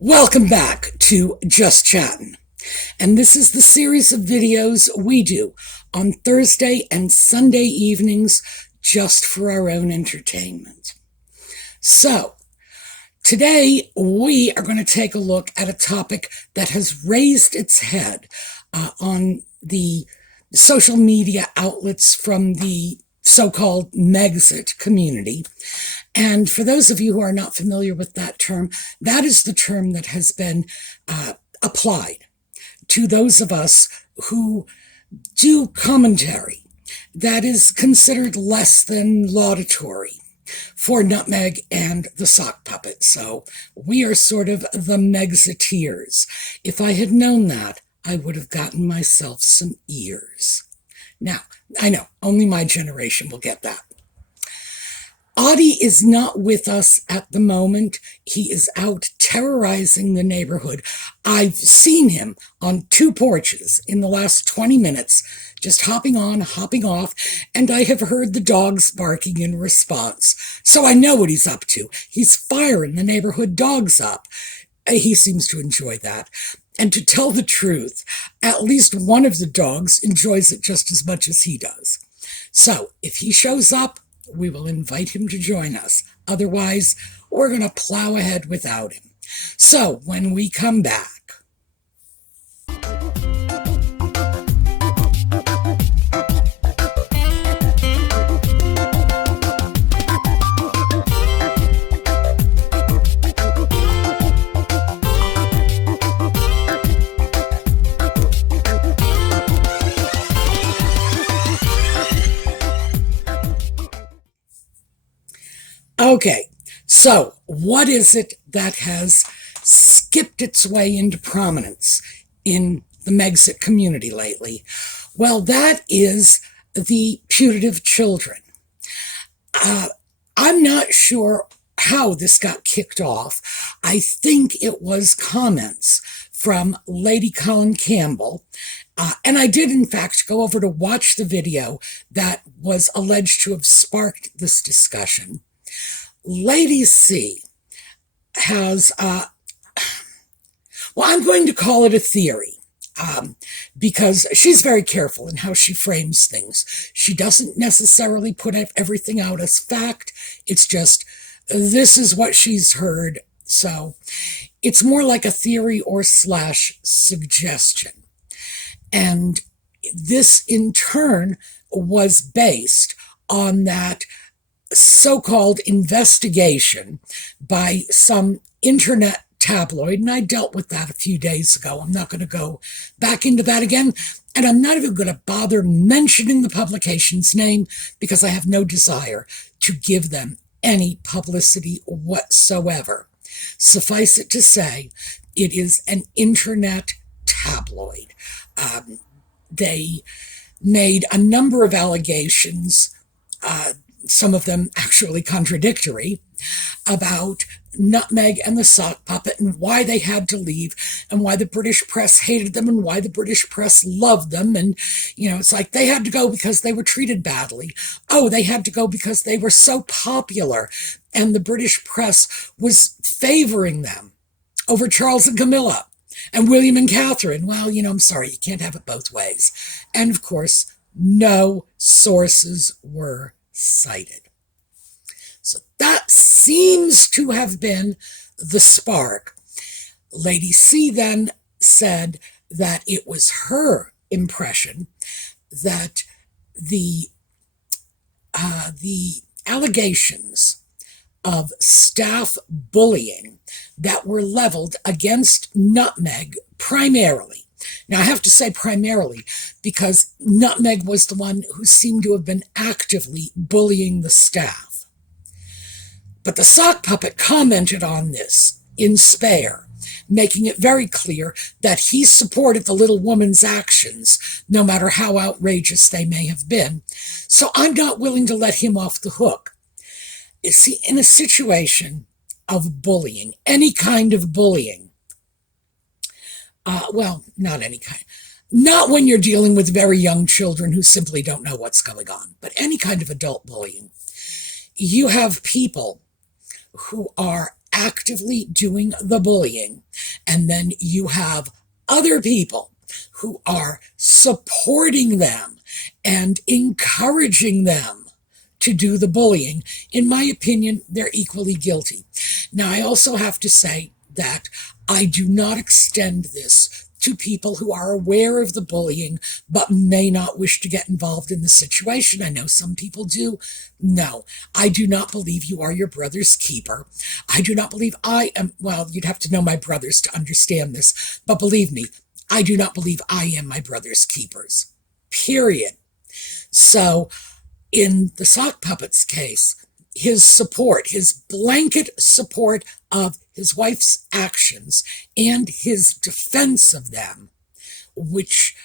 Welcome back to Just Chattin'. And this is the series of videos we do on Thursday and Sunday evenings just for our own entertainment. So, today we are going to take a look at a topic that has raised its head on the social media outlets from the so-called Megxit community. And for those of you who are not familiar with that term, that is the term that has been applied to those of us who do commentary that is considered less than laudatory for Nutmeg and the Sock Puppet. So we are sort of the Megxiteers. If I had known that, I would have gotten myself some ears. Now, I know, only my generation will get that. Audie is not with us at the moment. He is out terrorizing the neighborhood. I've seen him on 2 porches in the last 20 minutes, just hopping on, hopping off, and I have heard the dogs barking in response. So I know what he's up to. He's firing the neighborhood dogs up. He seems to enjoy that. And to tell the truth, at least one of the dogs enjoys it just as much as he does. So if he shows up, we will invite him to join us. Otherwise, we're going to plow ahead without him. So when we come back, okay, so what is it that has skipped its way into prominence in the Megxit community lately? Well, that is the putative children. I'm not sure how this got kicked off. I think it was comments from Lady Colin Campbell. And I did, in fact, go over to watch the video that was alleged to have sparked this discussion. Lady C has, well, I'm going to call it a theory, because she's very careful in how she frames things. She doesn't necessarily put everything out as fact. It's just, this is what she's heard. So it's more like a theory or slash suggestion. And this, in turn, was based on that so-called investigation by some internet tabloid, and I dealt with that a few days ago. I'm not going to go back into that again, and I'm not even going to bother mentioning the publication's name because I have no desire to give them any publicity whatsoever. Suffice it to say, it is an internet tabloid. They made a number of allegations, some of them actually contradictory, about Nutmeg and the Sock Puppet and why they had to leave and why the British press hated them and why the British press loved them. And, it's like they had to go because they were treated badly. Oh, they had to go because they were so popular and the British press was favoring them over Charles and Camilla and William and Catherine. Well, I'm sorry, you can't have it both ways. And of course, no sources were cited. So that seems to have been the spark. Lady C then said that it was her impression that the allegations of staff bullying that were leveled against Nutmeg primarily. Now, I have to say primarily because Nutmeg was the one who seemed to have been actively bullying the staff. But the Sock Puppet commented on this in spare, making it very clear that he supported the little woman's actions, no matter how outrageous they may have been. So I'm not willing to let him off the hook. You see, in a situation of bullying, any kind of bullying, well, not any kind. Not when you're dealing with very young children who simply don't know what's going on, but any kind of adult bullying. You have people who are actively doing the bullying, and then you have other people who are supporting them and encouraging them to do the bullying, in my opinion, they're equally guilty. Now, I also have to say that I do not extend this to people who are aware of the bullying but may not wish to get involved in the situation. I know some people do. No, I do not believe you are your brother's keeper. I do not believe I am, well, you'd have to know my brothers to understand this, but believe me, I do not believe I am my brother's keepers. Period. So, in the sock puppet's case, his support, his blanket support of his wife's actions and his defense of them, which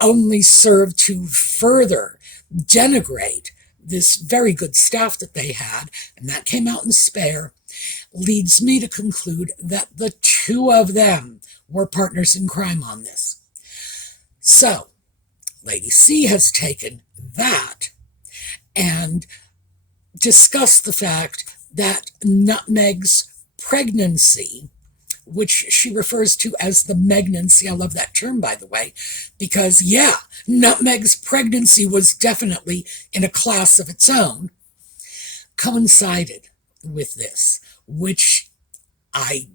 only served to further denigrate this very good staff that they had, and that came out in spare, leads me to conclude that the two of them were partners in crime on this. So, Lady C has taken that and discussed the fact that Nutmeg's pregnancy, which she refers to as the Megnancy, I love that term, by the way, because, yeah, Nutmeg's pregnancy was definitely in a class of its own, coincided with this, which I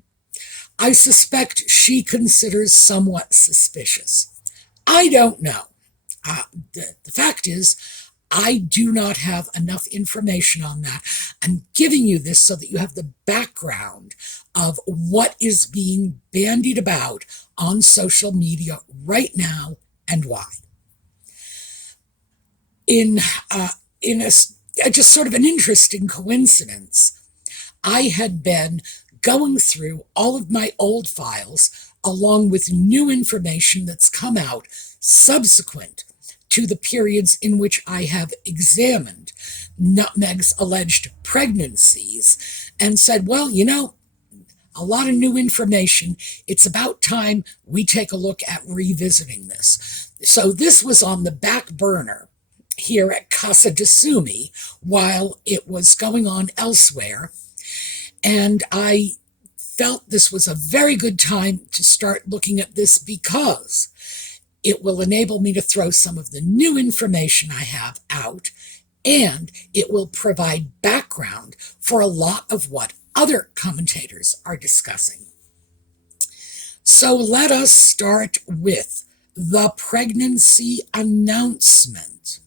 suspect she considers somewhat suspicious. I don't know. The fact is, I do not have enough information on that. I'm giving you this so that you have the background of what is being bandied about on social media right now and why. In just sort of an interesting coincidence, I had been going through all of my old files along with new information that's come out subsequent to the periods in which I have examined Nutmeg's alleged pregnancies and said, well, you know, a lot of new information. It's about time we take a look at revisiting this. So this was on the back burner here at Casa de Sumi while it was going on elsewhere. And I felt this was a very good time to start looking at this because it will enable me to throw some of the new information I have out, and it will provide background for a lot of what other commentators are discussing. So let us start with the pregnancy announcement.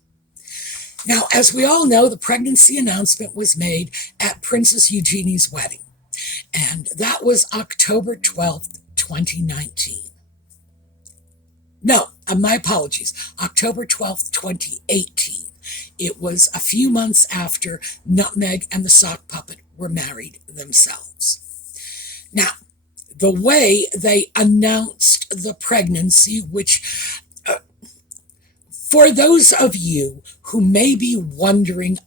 Now, as we all know, the pregnancy announcement was made at Princess Eugenie's wedding, and that was October 12th, 2019. No, my apologies, October 12th, 2018. It was a few months after Nutmeg and the sock puppet were married themselves. Now, the way they announced the pregnancy, which for those of you who may be wondering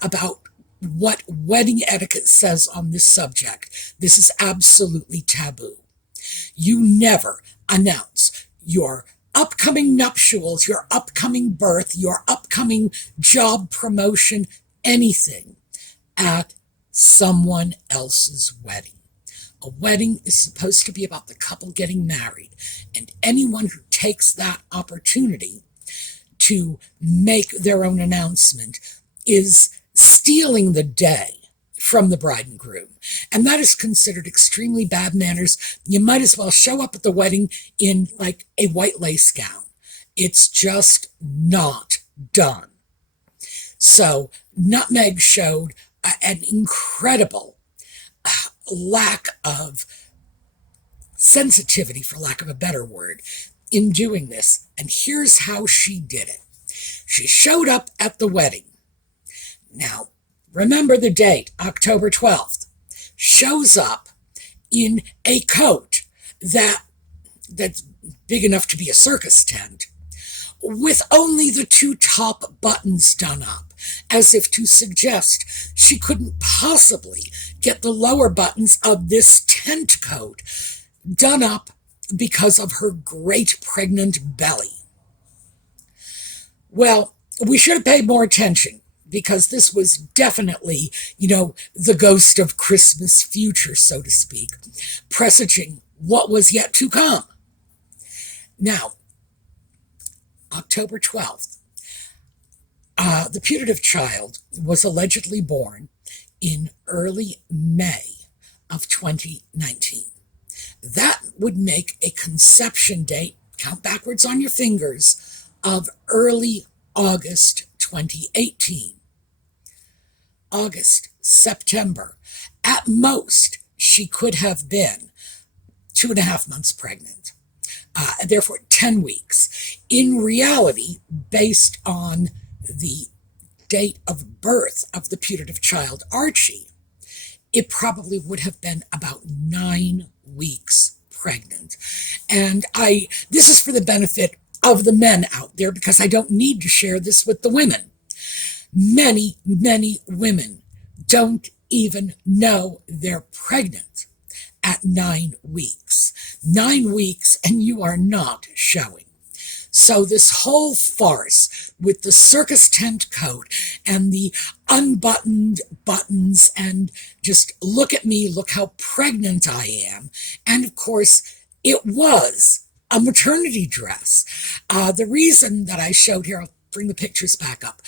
about what wedding etiquette says on this subject, this is absolutely taboo. You never announce your upcoming nuptials, your upcoming birth, your upcoming job promotion, anything at someone else's wedding. A wedding is supposed to be about the couple getting married, and anyone who takes that opportunity to make their own announcement is stealing the day from the bride and groom. And that is considered extremely bad manners. You might as well show up at the wedding in like a white lace gown. It's just not done. So Nutmeg showed an incredible lack of sensitivity, for lack of a better word, in doing this. And here's how she did it. She showed up at the wedding. Now, remember the date, October 12th. Shows up in a coat that's big enough to be a circus tent, with only the two top buttons done up, as if to suggest she couldn't possibly get the lower buttons of this tent coat done up because of her great pregnant belly. Well, we should have paid more attention because this was definitely, the ghost of Christmas future, so to speak, presaging what was yet to come. Now, October 12th, the putative child was allegedly born in early May of 2019. That would make a conception date, count backwards on your fingers, of early August 2018. August, September. At most, she could have been 2.5 months pregnant. Therefore, 10 weeks. In reality, based on the date of birth of the putative child, Archie, it probably would have been about 9 weeks pregnant. And this is for the benefit of the men out there, because I don't need to share this with the women. Many, many women don't even know they're pregnant at 9 weeks. 9 weeks, and you are not showing. So this whole farce with the circus tent coat and the unbuttoned buttons and just look at me, look how pregnant I am. And of course, it was a maternity dress. The reason that I showed here, I'll bring the pictures back up.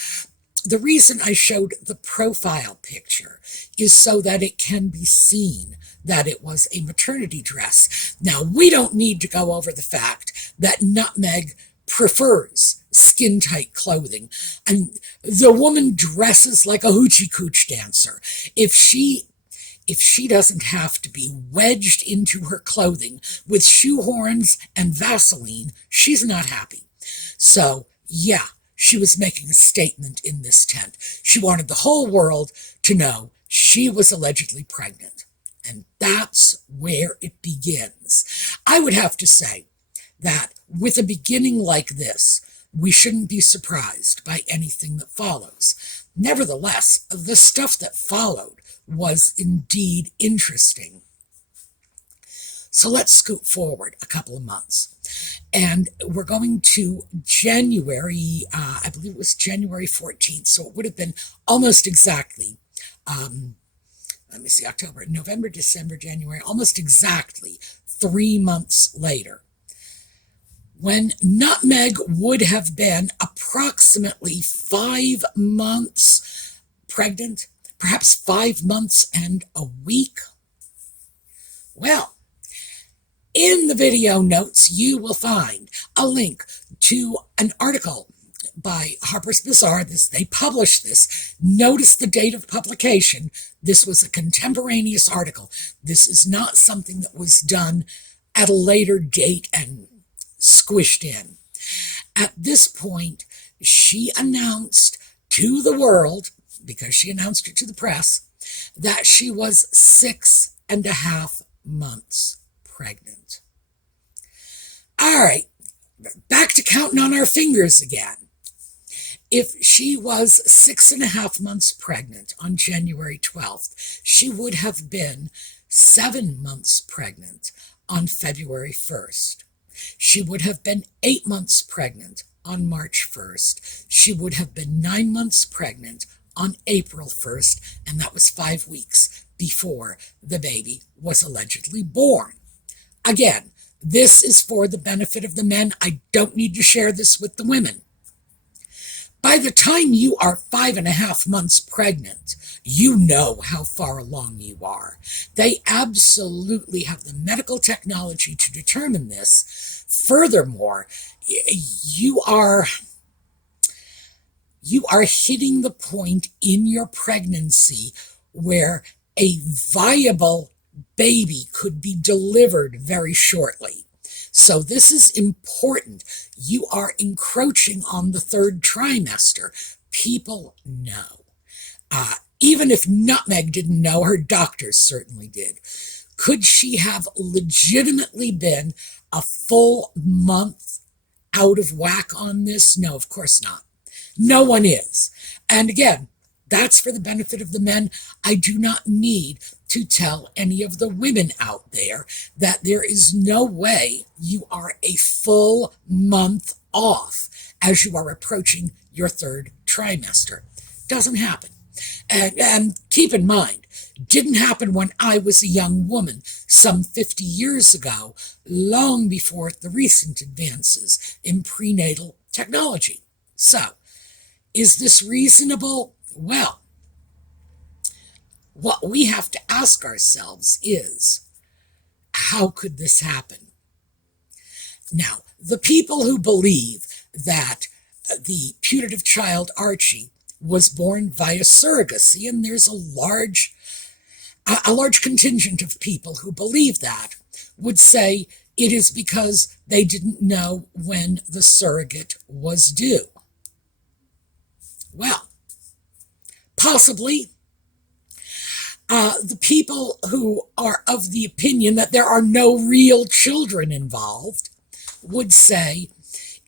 The reason I showed the profile picture is so that it can be seen that it was a maternity dress. Now, we don't need to go over the fact that Nutmeg prefers skin-tight clothing. And the woman dresses like a hoochie cooch dancer. If she doesn't have to be wedged into her clothing with shoehorns and Vaseline, she's not happy. So, yeah, she was making a statement in this tent. She wanted the whole world to know she was allegedly pregnant. And that's where it begins. I would have to say that with a beginning like this, we shouldn't be surprised by anything that follows. Nevertheless, the stuff that followed was indeed interesting. So let's scoot forward a couple of months. And we're going to January, I believe it was January 14th, so it would have been almost exactly, October, November, December, January, almost exactly 3 months later, when Nutmeg would have been approximately 5 months pregnant, perhaps 5 months and a week. Well, in the video notes, you will find a link to an article by Harper's Bazaar. They published this. Notice the date of publication. This was a contemporaneous article. This is not something that was done at a later date and squished in. At this point, she announced to the world, because she announced it to the press, that she was 6.5 months pregnant. All right, back to counting on our fingers again. If she was 6.5 months pregnant on January 12th, she would have been 7 months pregnant on February 1st. She would have been 8 months pregnant on March 1st. She would have been 9 months pregnant on April 1st, and that was 5 weeks before the baby was allegedly born. Again, this is for the benefit of the men. I don't need to share this with the women. By the time you are 5.5 months pregnant, you know how far along you are. They absolutely have the medical technology to determine this. Furthermore, you are hitting the point in your pregnancy where a viable baby could be delivered very shortly. So this is important. You are encroaching on the 3rd trimester. People know. Even if Nutmeg didn't know, her doctors certainly did. Could she have legitimately been a full month out of whack on this? No, of course not. No one is. And again, that's for the benefit of the men. I do not need to tell any of the women out there that there is no way you are a full month off as you are approaching your 3rd trimester. Doesn't happen. And keep in mind, didn't happen when I was a young woman some 50 years ago, long before the recent advances in prenatal technology. So, is this reasonable? Well, what we have to ask ourselves is, how could this happen? Now, the people who believe that the putative child Archie was born via surrogacy, and there's a large contingent of people who believe that, would say it is because they didn't know when the surrogate was due. Well, possibly. The people who are of the opinion that there are no real children involved would say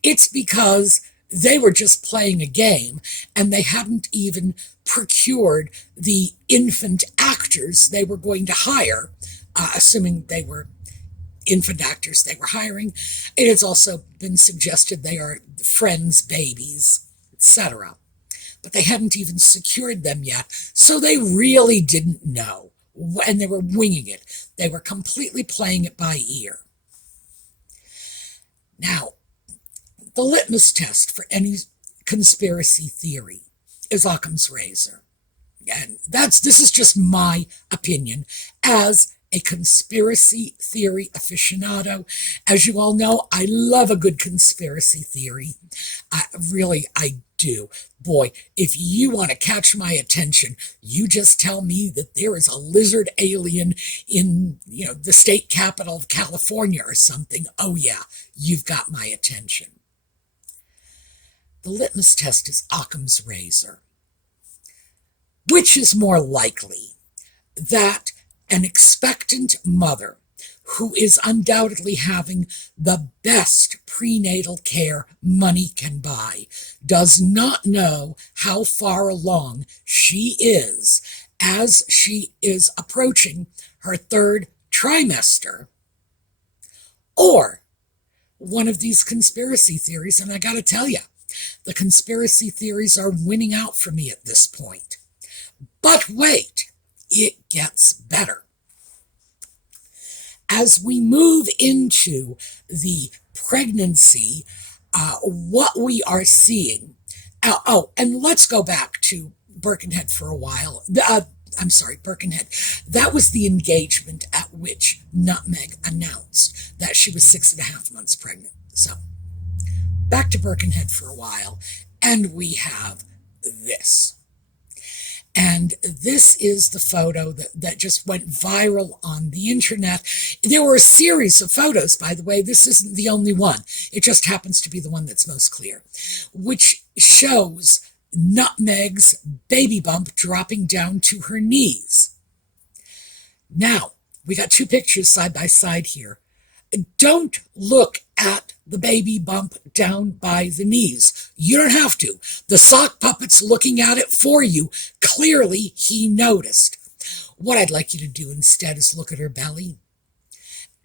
it's because they were just playing a game and they hadn't even procured the infant actors they were going to hire, assuming they were infant actors they were hiring. It has also been suggested they are friends' babies, etc. But they hadn't even secured them yet, so they really didn't know, and they were winging it. They were completely playing it by ear. Now, the litmus test for any conspiracy theory is Occam's razor. And this is just my opinion as a conspiracy theory aficionado. As you all know, I love a good conspiracy theory. I do. Boy, if you want to catch my attention, you just tell me that there is a lizard alien in, the state capital of California or something. Oh yeah, you've got my attention. The litmus test is Occam's razor. Which is more likely, that an expectant mother who is undoubtedly having the best prenatal care money can buy does not know how far along she is as she is approaching her third trimester, or one of these conspiracy theories? And I got to tell you, the conspiracy theories are winning out for me at this point. But wait, it gets better. As we move into the pregnancy, what we are seeing. And let's go back to Birkenhead for a while. Birkenhead. That was the engagement at which Nutmeg announced that she was 6.5 months pregnant. So, back to Birkenhead for a while, and we have this. And this is the photo that just went viral on the internet. There were a series of photos, by the way. This isn't the only one. It just happens to be the one that's most clear, which shows Nutmeg's baby bump dropping down to her knees. Now, we got two pictures side by side here. Don't look at the baby bump down by the knees. You don't have to. The sock puppet's looking at it for you. Clearly, he noticed. What I'd like you to do instead is look at her belly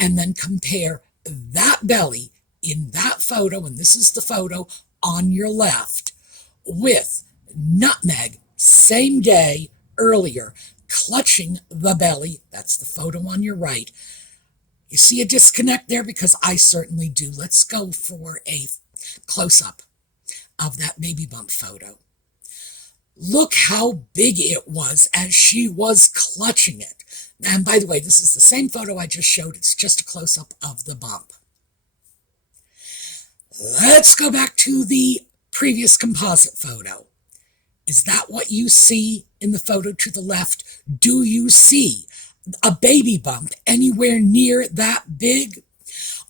and then compare that belly in that photo, and this is the photo on your left, with Nutmeg, same day, earlier, clutching the belly. That's the photo on your right. You see a disconnect there? Because I certainly do. Let's go for a close-up of that baby bump photo. Look how big it was as she was clutching it. And by the way, this is the same photo I just showed. It's just a close-up of the bump. Let's go back to the previous composite photo. Is that what you see in the photo to the left? Do you see a baby bump anywhere near that big?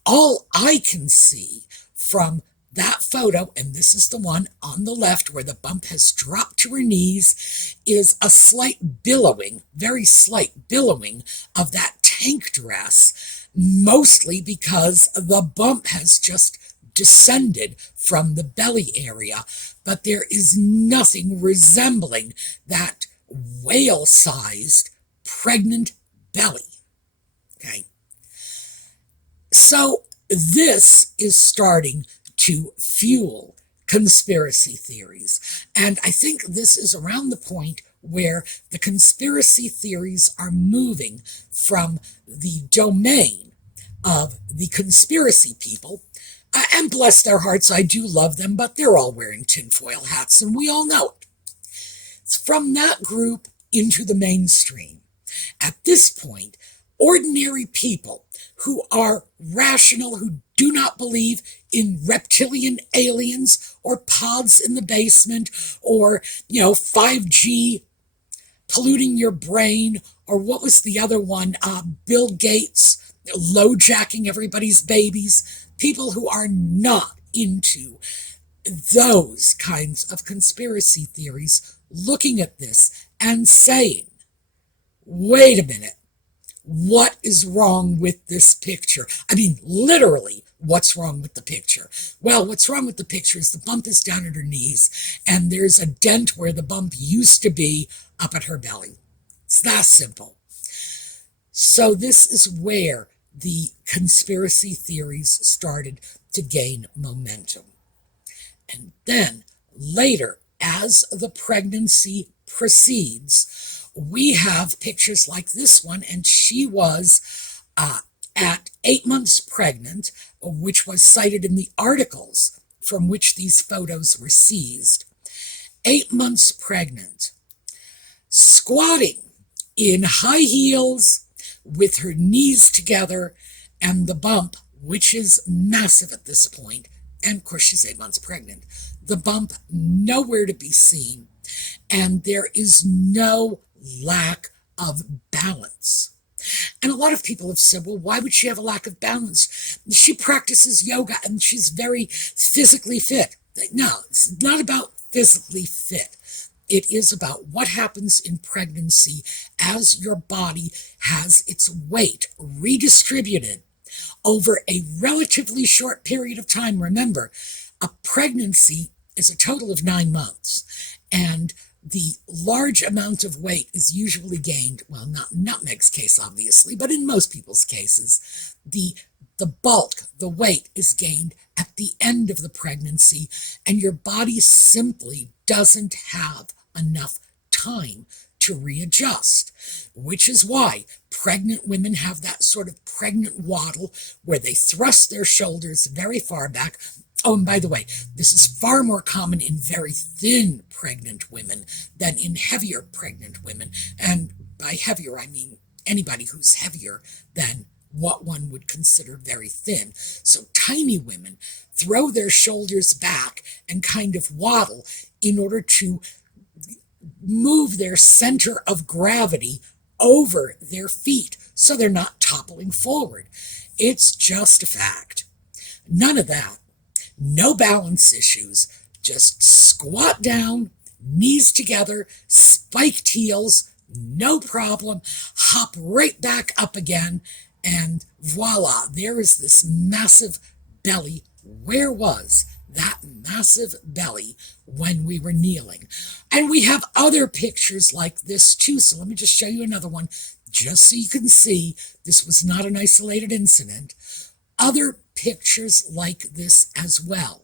All I can see from that photo, and this is the one on the left where the bump has dropped to her knees, is a slight billowing, very slight billowing of that tank dress, mostly because the bump has just descended from the belly area, but there is nothing resembling that whale-sized pregnant belly. Okay. So this is starting to fuel conspiracy theories. And I think this is around the point where the conspiracy theories are moving from the domain of the conspiracy people. And bless their hearts, I do love them, but they're all wearing tinfoil hats, and we all know it. It's from that group into the mainstream. At this point, ordinary people who are rational, who do not believe in reptilian aliens or pods in the basement or, 5G polluting your brain, or what was the other one? Bill Gates low-jacking everybody's babies. People who are not into those kinds of conspiracy theories looking at this and saying, wait a minute, what is wrong with this picture? I mean, literally, what's wrong with the picture? Well, what's wrong with the picture is the bump is down at her knees, and there's a dent where the bump used to be up at her belly. It's that simple. So this is where the conspiracy theories started to gain momentum. And then later, as the pregnancy proceeds, we have pictures like this one, and she was at 8 months pregnant, which was cited in the articles from which these photos were seized. 8 months pregnant, squatting in high heels with her knees together, and the bump, which is massive at this point, and of course she's 8 months pregnant, the bump nowhere to be seen, and there is no lack of balance. And a lot of people have said, well, why would she have a lack of balance? She practices yoga and she's very physically fit. No, it's not about physically fit. It is about what happens in pregnancy as your body has its weight redistributed over a relatively short period of time. Remember, a pregnancy is a total of 9 months, and the large amount of weight is usually gained, well, not in Nutmeg's case, obviously, but in most people's cases, the bulk, the weight is gained at the end of the pregnancy, and your body simply doesn't have enough time to readjust, which is why pregnant women have that sort of pregnant waddle where they thrust their shoulders very far back. Oh, and by the way, this is far more common in very thin pregnant women than in heavier pregnant women. And by heavier, I mean anybody who's heavier than what one would consider very thin. So tiny women throw their shoulders back and kind of waddle in order to move their center of gravity over their feet so they're not toppling forward. It's just a fact. None of that. No balance issues. Just squat down, knees together, spiked heels, no problem. Hop right back up again, and voila, there is this massive belly. Where was that massive belly when we were kneeling? And we have other pictures like this too. So let me just show you another one, just so you can see this was not an isolated incident. Other pictures like this as well.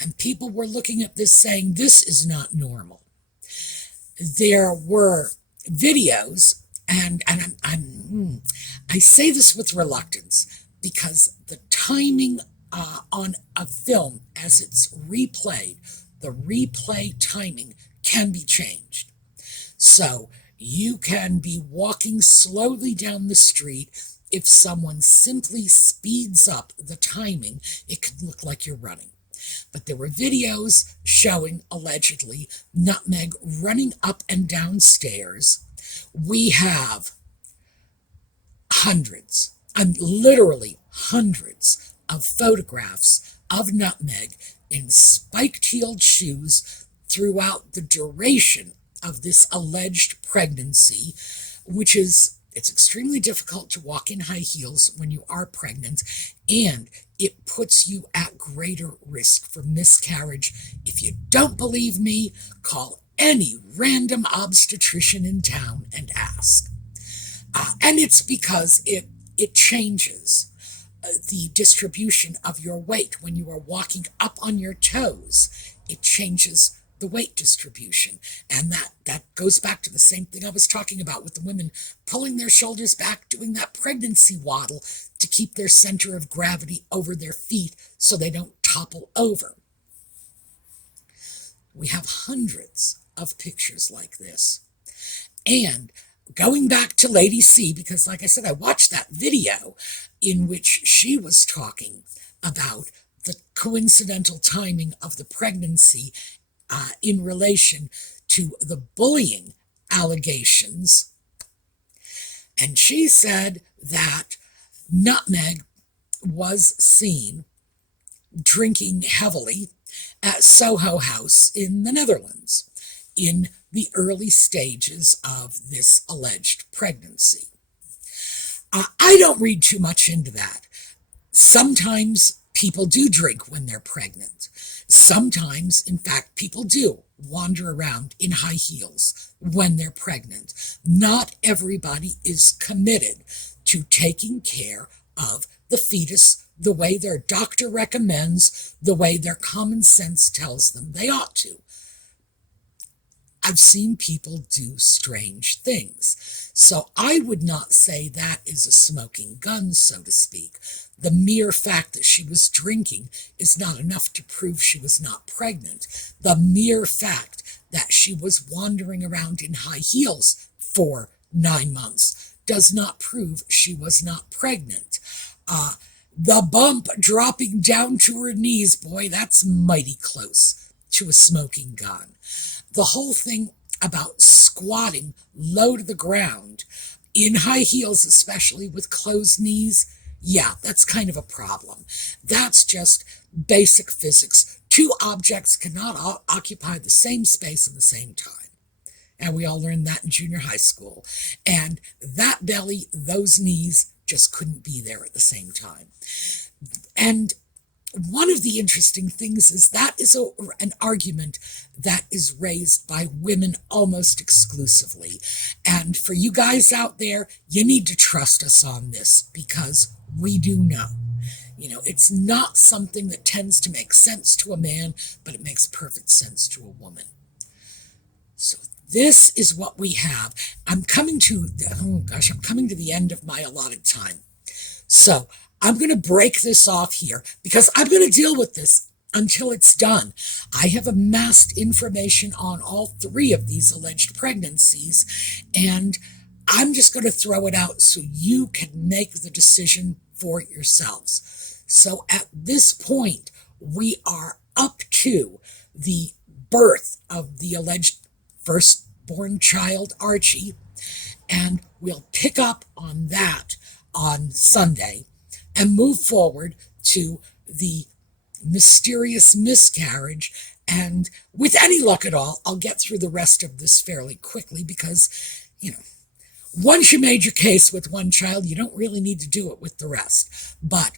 And people were looking at this saying, this is not normal. There were videos, and I say this with reluctance, because the timing on a film as it's replayed, the replay timing can be changed. So you can be walking slowly down the street. If someone simply speeds up the timing, it could look like you're running. But there were videos showing, allegedly, Nutmeg running up and down stairs. We have hundreds, and literally hundreds of photographs of Nutmeg in spiked-heeled shoes throughout the duration of this alleged pregnancy, which is, it's extremely difficult to walk in high heels when you are pregnant, and it puts you at greater risk for miscarriage. If you don't believe me, call any random obstetrician in town and ask. And it's because it changes the distribution of your weight when you are walking up on your toes. It changes the weight distribution. And that goes back to the same thing I was talking about with the women pulling their shoulders back, doing that pregnancy waddle to keep their center of gravity over their feet so they don't topple over. We have hundreds of pictures like this. And going back to Lady C, because like I said, I watched that video in which she was talking about the coincidental timing of the pregnancy in relation to the bullying allegations. And she said that Nutmeg was seen drinking heavily at Soho House in the Netherlands in the early stages of this alleged pregnancy. I don't read too much into that. Sometimes people do drink when they're pregnant. Sometimes, in fact, people do wander around in high heels when they're pregnant. Not everybody is committed to taking care of the fetus the way their doctor recommends, the way their common sense tells them they ought to. I've seen people do strange things. So I would not say that is a smoking gun, so to speak. The mere fact that she was drinking is not enough to prove she was not pregnant. The mere fact that she was wandering around in high heels for 9 months does not prove she was not pregnant. The bump dropping down to her knees, boy, that's mighty close to a smoking gun. The whole thing about squatting low to the ground, in high heels especially with closed knees, yeah, that's kind of a problem. That's just basic physics. Two objects cannot occupy the same space at the same time. And we all learned that in junior high school. And that belly, those knees just couldn't be there at the same time. And one of the interesting things is that is an argument that is raised by women almost exclusively. And for you guys out there, you need to trust us on this because we do know. You know, it's not something that tends to make sense to a man, but it makes perfect sense to a woman. So this is what we have. I'm coming to the end of my allotted time. So I'm going to break this off here because I'm going to deal with this until it's done. I have amassed information on all three of these alleged pregnancies, and I'm just going to throw it out so you can make the decision for yourselves. So at this point, we are up to the birth of the alleged firstborn child, Archie, and we'll pick up on that on Sunday and move forward to the mysterious miscarriage. And with any luck at all, I'll get through the rest of this fairly quickly because, once you made your case with one child, you don't really need to do it with the rest. But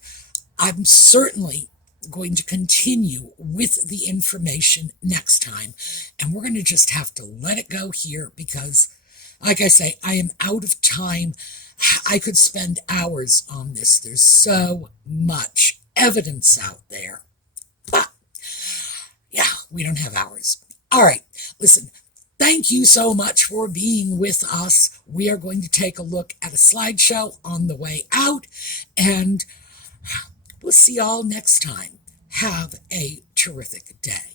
I'm certainly going to continue with the information next time. And we're going to just have to let it go here because, like I say, I am out of time. I could spend hours on this. There's so much evidence out there. But, yeah, we don't have hours. All right, listen, thank you so much for being with us. We are going to take a look at a slideshow on the way out, and we'll see y'all next time. Have a terrific day.